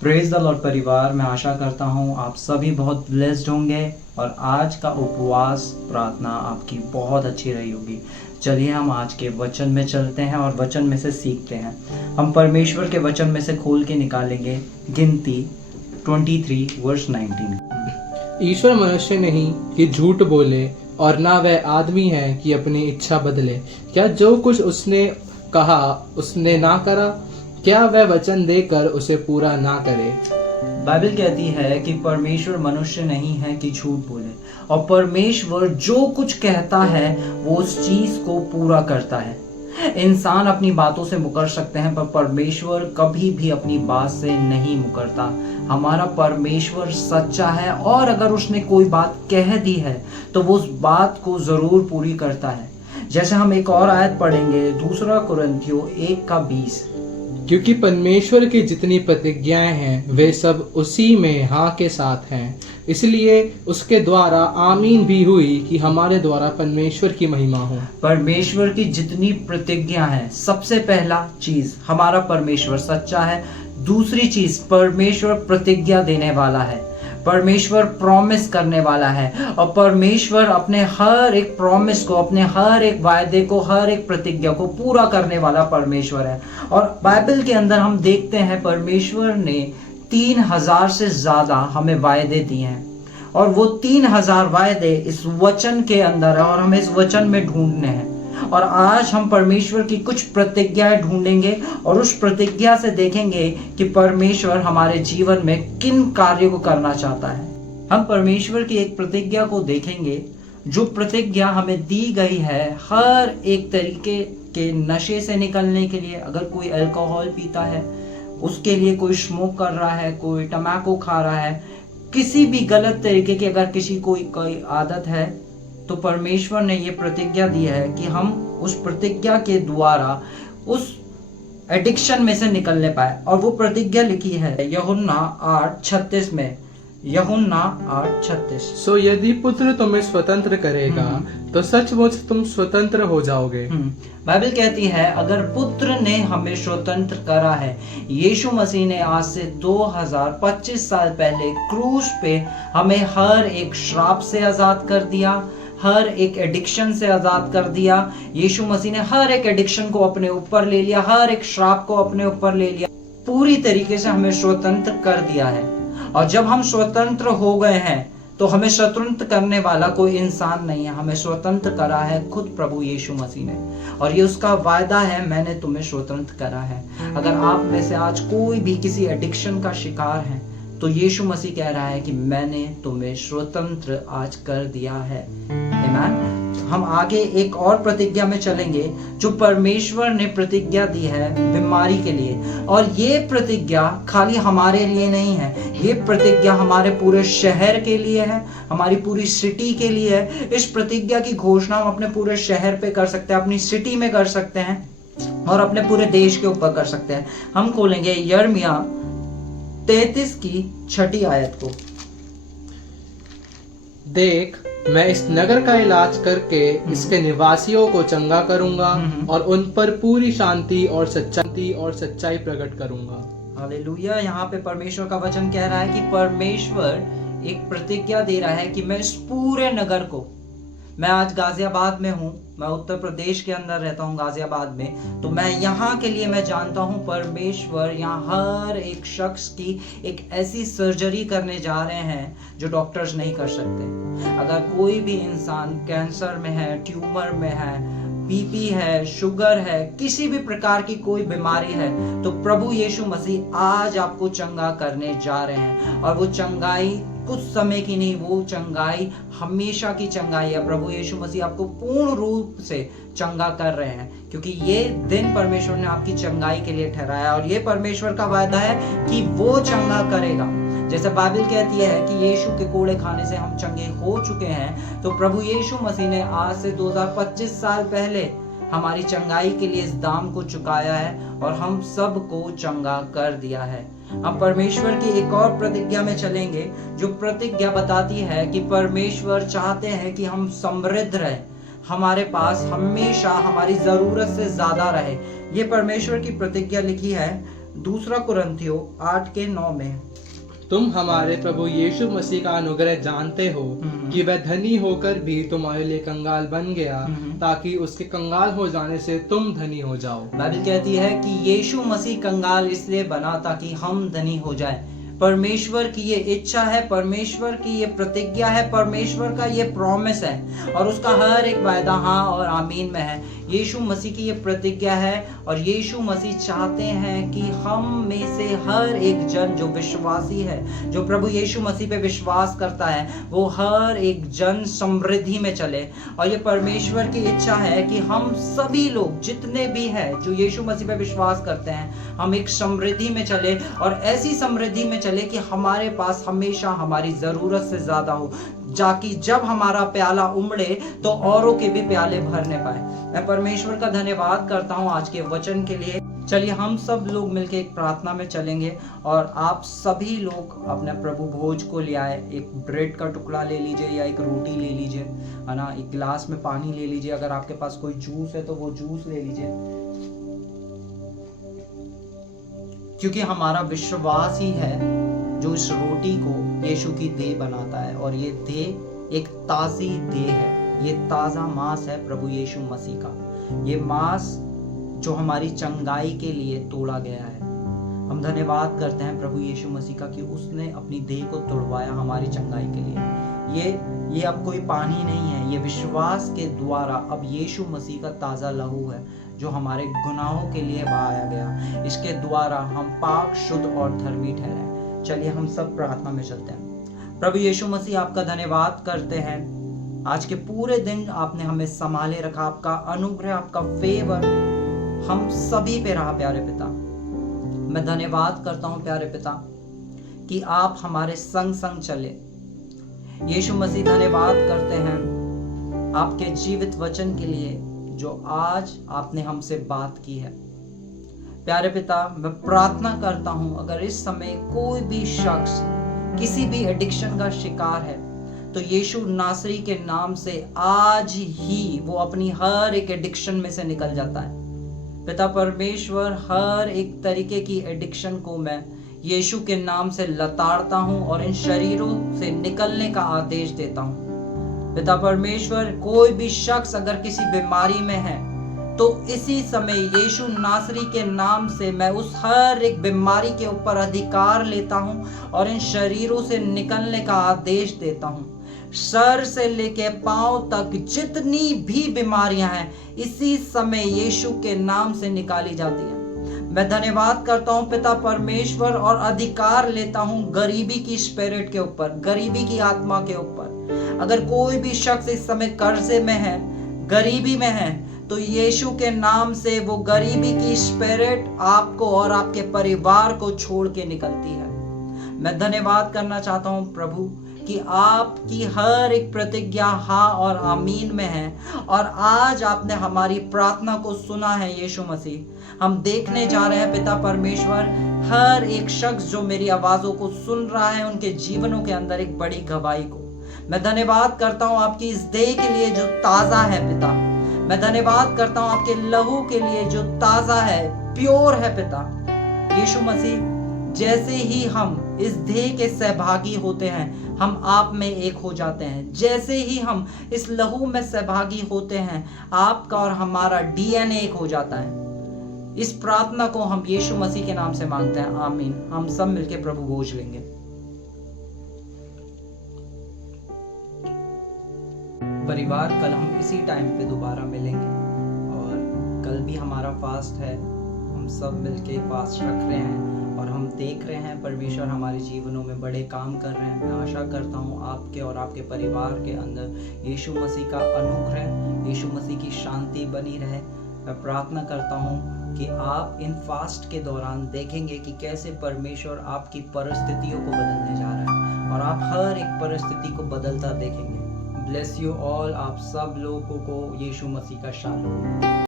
Praise the Lord परिवार, मैं आशा करता हूँ आप सभी बहुत ब्लेस्ड होंगे और आज का उपवास प्रार्थना आपकी बहुत अच्छी रही होगी। चलिए हम आज के वचन में चलते हैं और वचन में से सीखते हैं। हम परमेश्वर के वचन में से खोल के निकालेंगे गिनती 23 वर्स 19। ईश्वर मनुष्य नहीं कि झूठ बोले और ना वह आदमी है कि अपनी इच्छा बदले। क्या जो कुछ उसने कहा उसने ना करा? क्या वह वचन देकर उसे पूरा ना करे? बाइबल कहती है कि परमेश्वर मनुष्य नहीं है कि झूठ बोले, और परमेश्वर जो कुछ कहता है वो उस चीज को पूरा करता है। इंसान अपनी बातों से मुकर सकते हैं, पर परमेश्वर कभी भी अपनी बात से नहीं मुकरता। हमारा परमेश्वर सच्चा है और अगर उसने कोई बात कह दी है तो वो उस बात को जरूर पूरी करता है। जैसे हम एक और आयत पढ़ेंगे, 2 कुरिन्थियों 1:20। क्योंकि परमेश्वर की जितनी प्रतिज्ञाएं हैं वे सब उसी में हाँ के साथ हैं, इसलिए उसके द्वारा आमीन भी हुई कि हमारे द्वारा परमेश्वर की महिमा हो। परमेश्वर की जितनी प्रतिज्ञा है, सबसे पहला चीज हमारा परमेश्वर सच्चा है। दूसरी चीज, परमेश्वर प्रतिज्ञा देने वाला है, परमेश्वर प्रॉमिस करने वाला है, और परमेश्वर अपने हर एक प्रॉमिस को, अपने हर एक वायदे को, हर एक प्रतिज्ञा को पूरा करने वाला परमेश्वर है। और बाइबल के अंदर हम देखते हैं परमेश्वर ने 3000 से ज्यादा हमें वायदे दिए हैं, और वो 3000 वायदे इस वचन के अंदर है और हमें इस वचन में ढूंढने हैं। और आज हम परमेश्वर की कुछ प्रतिज्ञाएं ढूंढेंगे और उस प्रतिज्ञा से देखेंगे कि परमेश्वर हमारे जीवन में किन कार्यों को करना चाहता है। हम परमेश्वर की एक प्रतिज्ञा को देखेंगे, जो प्रतिज्ञा हमें दी गई है हर एक तरीके के नशे से निकलने के लिए। अगर कोई अल्कोहल पीता है उसके लिए, कोई स्मोक कर रहा है, कोई तंबाकू खा रहा है, किसी भी गलत तरीके की अगर किसी कोई आदत है, तो परमेश्वर ने ये प्रतिज्ञा दी है कि हम उस प्रतिज्ञा के द्वारा उस एडिक्शन में से निकलने पाए। और वो प्रतिज्ञा लिखी है यूहन्ना 8:36 में, यूहन्ना 8:36। सो यदि पुत्र तुम्हें स्वतंत्र करेगा तो सचमुच तुम स्वतंत्र हो जाओगे। बाइबल कहती है अगर पुत्र ने हमें स्वतंत्र करा है, यीशु मसीह ने आज से 2025 साल पहले क्रूस पे हमें हर एक श्राप से आजाद कर दिया, हर एक एडिक्शन से आजाद कर दिया। यीशु मसीह ने हर एक एडिक्शन को अपने ऊपर ले लिया, हर एक श्राप को अपने ऊपर ले लिया, पूरी तरीके से हमें स्वतंत्र कर दिया है। और जब हम स्वतंत्र हो गए हैं तो हमें स्वतंत्र करने वाला कोई इंसान नहीं है, हमें स्वतंत्र करा है खुद प्रभु यीशु मसीह ने, और ये उसका वायदा है, मैंने तुम्हें स्वतंत्र करा है। अगर आप में से आज कोई भी किसी एडिक्शन का शिकार है तो यीशु मसीह कह रहा है कि मैंने तुम्हें स्वतंत्र आज कर दिया है। आमीन। हम आगे एक और प्रतिज्ञा में चलेंगे जो परमेश्वर ने प्रतिज्ञा दी है बीमारी के लिए, और ये प्रतिज्ञा खाली हमारे लिए नहीं है, ये प्रतिज्ञा हमारे पूरे शहर के लिए है, हमारी पूरी सिटी के लिए है। इस प्रतिज्ञा की घोषणा हम अपने पूरे शहर पे कर सकते हैं, अपनी सिटी में कर सकते हैं और अपने पूरे देश के ऊपर कर सकते हैं। हम खोलेंगे यिर्मयाह 33 की 6 आयत को। देख, मैं इस नगर का इलाज करके इसके निवासियों को चंगा करूंगा और उन पर पूरी शांति और सच्चाई प्रकट करूंगा। हालेलुया। यहाँ पे परमेश्वर का वचन कह रहा है कि परमेश्वर एक प्रतिज्ञा दे रहा है कि मैं इस पूरे नगर को, मैं आज गाजियाबाद में हूँ, मैं उत्तर प्रदेश के अंदर रहता हूँ गाजियाबाद में, तो मैं यहाँ के लिए मैं जानता हूँ परमेश्वर यहाँ हर एक शख्स की एक ऐसी सर्जरी करने जा रहे हैं जो डॉक्टर्स नहीं कर सकते। अगर कोई भी इंसान कैंसर में है, ट्यूमर में है, बीपी है, शुगर है, किसी भी प्रकार की कोई बीमारी है, तो प्रभु यीशु मसीह आज आपको चंगा करने जा रहे हैं। और वो चंगाई कुछ समय की नहीं, वो चंगाई हमेशा की चंगाई है। प्रभु यीशु मसीह आपको पूर्ण रूप से चंगा कर रहे हैं, क्योंकि ये दिन परमेश्वर ने आपकी चंगाई के लिए ठहराया, और ये परमेश्वर का वायदा है कि वो चंगा करेगा। जैसे बाइबल कहती है कि यीशु के कोड़े खाने से हम चंगे हो चुके हैं, तो प्रभु यीशु मसीह ने आज से 2025 साल पहले हमारी चंगाई के लिए इस दाम को चुकाया है और हम सबको चंगा कर दिया है। हम परमेश्वर की एक और प्रतिज्ञा में चलेंगे जो प्रतिज्ञा बताती है कि परमेश्वर चाहते हैं कि हम समृद्ध रहे, हमारे पास हमेशा हमारी जरूरत से ज्यादा रहे। ये परमेश्वर की प्रतिज्ञा लिखी है दूसरा कुरिन्थियों 8:9 में, तुम हमारे प्रभु यीशु मसीह का अनुग्रह जानते हो कि वह धनी होकर भी तुम्हारे लिए कंगाल बन गया ताकि उसके कंगाल हो जाने से तुम धनी हो जाओ। बाइबल कहती है कि यीशु मसीह कंगाल इसलिए बना ताकि हम धनी हो जाए। परमेश्वर की ये इच्छा है, परमेश्वर की ये प्रतिज्ञा है, परमेश्वर का ये प्रॉमिस है और उसका हर एक वायदा हाँ और आमीन में है। यीशु मसीह की ये प्रतिज्ञा है और यीशु मसीह चाहते हैं कि हम में से हर एक जन जो विश्वासी है, जो प्रभु यीशु मसीह पे विश्वास करता है, वो हर एक जन समृद्धि में चले। और ये परमेश्वर की इच्छा है कि हम सभी लोग जितने भी हैं जो यीशु मसीह पे विश्वास करते हैं, हम एक समृद्धि में चले और ऐसी समृद्धि में चले कि हमारे पास हमेशा हमारी जरूरत से ज्यादा हो, जाकि जब हमारा प्याला उमड़े तो औरों के भी प्याले भरने पाए। मैं परमेश्वर का धन्यवाद करता हूँ आज के वचन के लिए। चलिए हम सब लोग मिलकर एक प्रार्थना में चलेंगे और आप सभी लोग अपने प्रभु भोज को ले आए। एक ब्रेड का टुकड़ा ले लीजिए या एक रोटी ले लीजिए, है ना। एक गिलास में पानी ले लीजिए, अगर आपके पास कोई जूस है तो वो जूस ले लीजिए, क्योंकि हमारा विश्वास ही है जो इस रोटी को यीशु की देह बनाता है। और ये देह एक ताज़ी देह है, ये ताज़ा मांस है प्रभु यीशु मसीह का। ये मांस जो हमारी चंगाई के लिए तोड़ा गया है। हम धन्यवाद करते हैं प्रभु यीशु मसीह का कि उसने अपनी देह को तोड़वाया हमारी चंगाई के लिए। ये अब कोई पानी नहीं है, ये विश्वास के द्वारा अब यीशु मसीह का ताज़ा लहू है जो हमारे गुनाहों के लिए बहाया गया। इसके द्वारा हम पाक, शुद्ध और धर्मी ठहरे। चलिए हम सब प्रार्थना में चलते हैं। प्रभु यीशु मसीह आपका धन्यवाद करते हैं, आज के पूरे दिन आपने हमें संभाले रखा। आपका अनुग्रह, आपका फेवर हम सभी पे रहा प्यारे पिता। मैं धन्यवाद करता हूँ प्यारे पिता कि आप हमारे संग संग चले। यीशु मसीह धन्यवाद करते हैं आपके जीवित वचन के लिए जो आज आपने हमसे बात की है। प्यारे पिता, मैं प्रार्थना करता हूं अगर इस समय कोई भी शख्स किसी भी एडिक्शन का शिकार है तो यीशु नासरी के नाम से आज ही वो अपनी हर एक एडिक्शन में से निकल जाता है। पिता परमेश्वर, हर एक तरीके की एडिक्शन को मैं यीशु के नाम से लताड़ता हूं और इन शरीरों से निकलने का आदेश देता हूं। पिता परमेश्वर, कोई भी शख्स अगर किसी बीमारी में है तो इसी समय यीशु नासरी के नाम से मैं उस हर एक बीमारी के ऊपर अधिकार लेता हूं और इन शरीरों से निकलने का आदेश देता हूं। सर से लेके पांव तक जितनी भी बीमारियां हैं इसी समय यीशु के नाम से निकाली जाती हैं। मैं धन्यवाद करता हूं पिता परमेश्वर और अधिकार लेता हूं गरीबी की स्पिरिट के ऊपर, गरीबी की आत्मा के ऊपर। अगर कोई भी शख्स इस समय कर्जे में है, गरीबी में है, तो यीशु के नाम से वो गरीबी की स्पिरिट आपको और आपके परिवार को छोड़ के निकलती है। मैं धन्यवाद करना चाहता हूं प्रभु कि आपकी हर एक प्रतिज्ञा हाँ और आमीन में है और आज आपने हमारी प्रार्थना को सुना है। यीशु मसीह, हम देखने जा रहे हैं पिता परमेश्वर, हर एक शख्स जो मेरी आवाजों को सुन रहा है उनके जीवनों के अंदर एक बड़ी गवाही को मैं धन्यवाद करता हूं आपकी इस देह के लिए जो ताजा है पिता। मैं धन्यवाद करता हूं आपके लहू के लिए जो ताजा है, प्योर है पिता। यीशु मसीह, जैसे ही हम इस देह के सहभागी होते हैं हम आप में एक हो जाते हैं। जैसे ही हम इस लहू में सहभागी होते हैं आपका और हमारा डीएनए एक हो जाता है। इस प्रार्थना को हम यीशु मसीह के नाम से मांगते हैं, आमीन। हम सब मिलकर प्रभु भोज लेंगे। परिवार, कल हम इसी टाइम पे दोबारा मिलेंगे और कल भी हमारा फास्ट है। हम सब मिलके फास्ट रख रहे हैं और हम देख रहे हैं परमेश्वर हमारे जीवनों में बड़े काम कर रहे हैं। मैं आशा करता हूँ आपके और आपके परिवार के अंदर यीशु मसीह का अनुग्रह, यीशु मसीह की शांति बनी रहे। मैं प्रार्थना करता हूँ कि आप इन फास्ट के दौरान देखेंगे कि कैसे परमेश्वर आपकी परिस्थितियों को बदलने जा रहा है और आप हर एक परिस्थिति को बदलता देखेंगे। Bless you all. आप सब लोगों को यीशु मसीह का शालोम।